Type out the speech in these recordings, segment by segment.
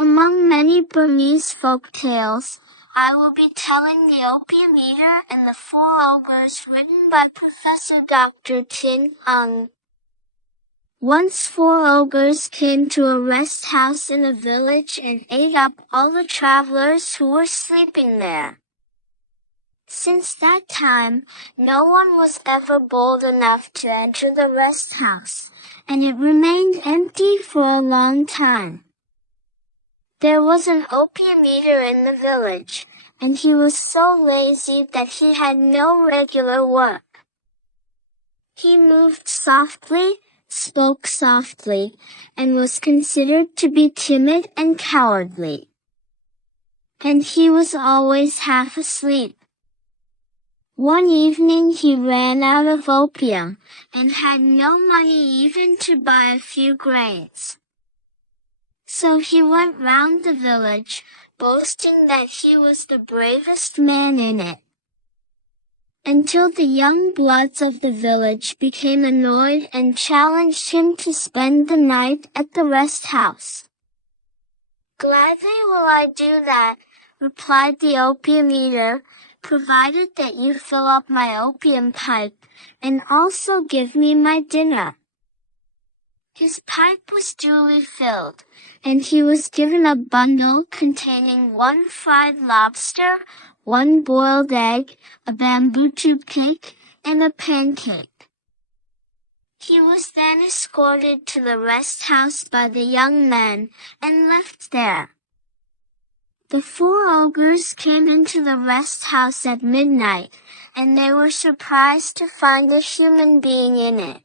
Among many Burmese folk tales, I will be telling the Opium-eater and the Four Ogres written by Professor Dr.Htin, Aung. Once 4 ogres came to a rest house in a village and ate up all the travelers who were sleeping there. Since that time, no one was ever bold enough to enter the rest house, and it remained empty for a long time. There was an opium-eater in the village, and he was so lazy that he had no regular work. He moved softly, spoke softly, and was considered to be timid and cowardly. And he was always half asleep. One evening he ran out of opium, and had no money even to buy a few grains. So he went round the village, boasting that he was the bravest man in it. Until the young bloods of the village became annoyed and challenged him to spend the night at the rest house. "Gladly will I do that," replied the opium-eater, "provided that you fill up my opium pipe, and also give me my dinner." His pipe was duly filled, and he was given a bundle containing 1 fried lobster, 1 boiled egg, a bamboo tube cake, and a pancake. He was then escorted to the rest house by the young men, and left there. The 4 ogres came into the rest house at midnight, and they were surprised to find a human being in it.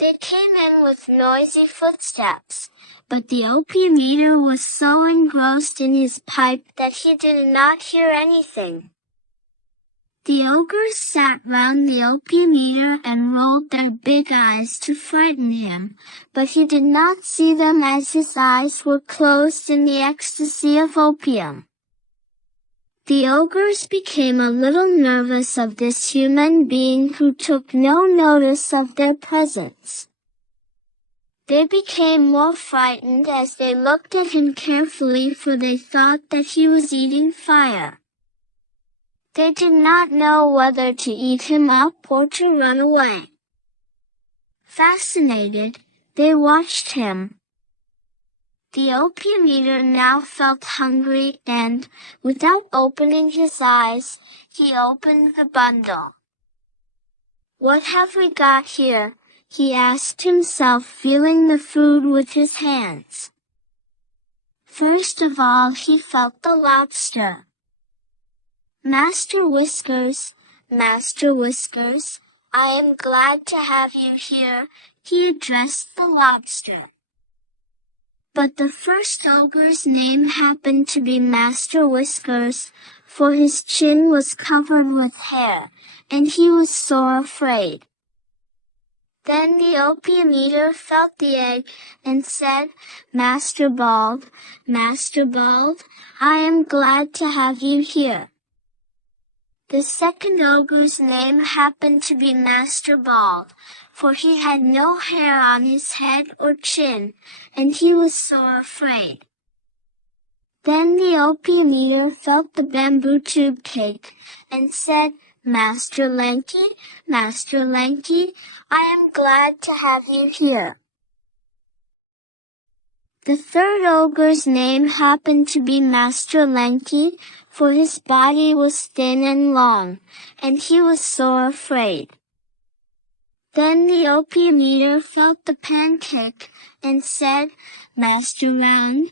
They came in with noisy footsteps, but the opium-eater was so engrossed in his pipe that he did not hear anything. The ogres sat round the opium-eater and rolled their big eyes to frighten him, but he did not see them as his eyes were closed in the ecstasy of opium. The ogres became a little nervous of this human being who took no notice of their presence. They became more frightened as they looked at him carefully, for they thought that he was eating fire. They did not know whether to eat him up or to run away. Fascinated, they watched him. The opium-eater now felt hungry and, without opening his eyes, he opened the bundle. "What have we got here?" he asked himself, feeling the food with his hands. First of all he felt the lobster. Master Whiskers, I am glad to have you here," he addressed the lobster. But the first ogre's name happened to be Master Whiskers, for his chin was covered with hair, and he was sore afraid. Then the opium-eater felt the egg and said, Master Bald, I am glad to have you here." The second ogre's name happened to be Master Bald, for he had no hair on his head or chin, and he was sore afraid. Then the opium-eater felt the bamboo tube cake, and said, Master Lanky, I am glad to have you here." The third ogre's name happened to be Master Lanky, for his body was thin and long, and he was sore afraid. Then the opium-eater felt the pancake, and said, Master Round,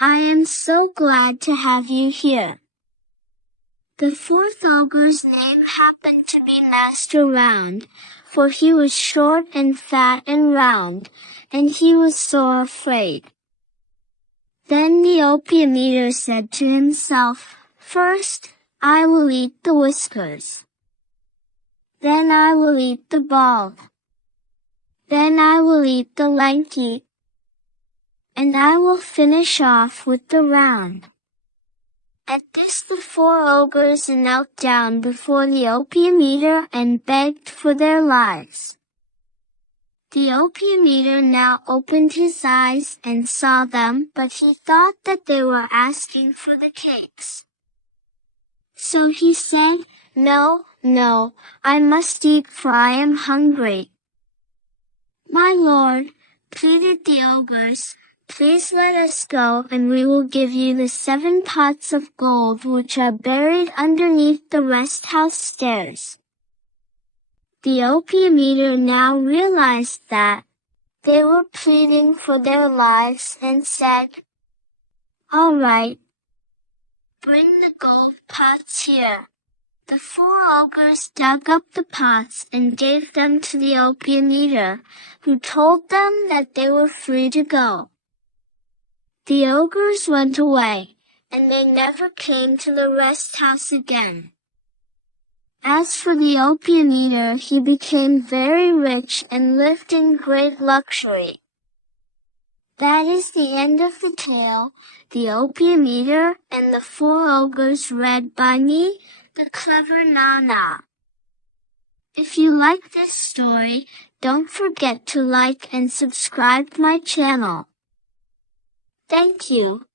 I am so glad to have you here." The fourth ogre's name happened to be Master Round, for he was short and fat and round, and he was sore afraid. Then the opium-eater said to himself, "First, I will eat the Whiskers. Then I will eat the Bald. Then I will eat the Lanky. And I will finish off with the Round." At this the 4 ogres knelt down before the opium-eater and begged for their lives. The opium-eater now opened his eyes and saw them, but he thought that they were asking for the cakes. So he said, "No, no, I must eat, for I am hungry." "My lord," pleaded the ogres, "please let us go, and we will give you the 7 pots of gold which are buried underneath the rest house stairs." The opium-eater now realized that they were pleading for their lives and said, "All right, bring the gold pots here." The 4 ogres dug up the pots and gave them to the opium-eater, who told them that they were free to go. The ogres went away, and they never came to the rest house again. As for the opium-eater, he became very rich and lived in great luxury. That is the end of the tale, The Opium-eater and the 4 Ogres, read by me, the clever Nana. If you like this story, don't forget to like and subscribe my channel. Thank you.